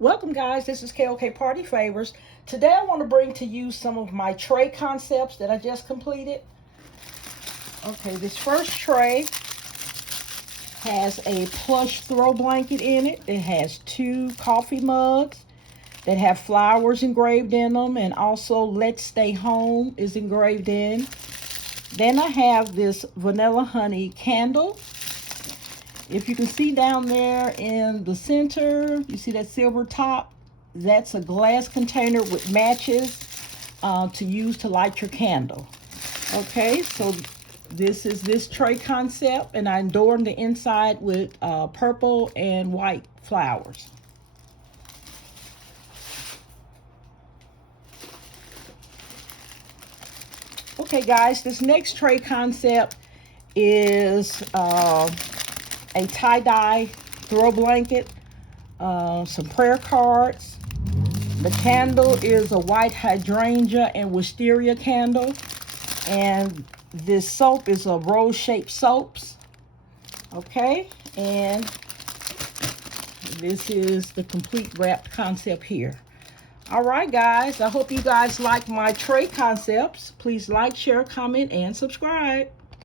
Welcome guys, this is KOK Party Favors. Today I want to bring to you some of my tray concepts that I just completed. Okay, this first tray has a plush throw blanket in it. It has 2 coffee mugs that have flowers engraved in them, and also Let's Stay Home is engraved in. Then I have this vanilla honey candle. If you can see down there in the center, you see that silver top? That's a glass container with matches to use to light your candle. Okay, so this is this tray concept, and I adorned the inside with purple and white flowers. Okay guys, this next tray concept is a tie-dye throw blanket, some prayer cards. The candle is a white hydrangea and wisteria candle, and this soap is a rose-shaped soaps. Okay, and this is the complete wrap concept here. All right guys, I hope you guys like my tray concepts. Please like, share, comment, and subscribe.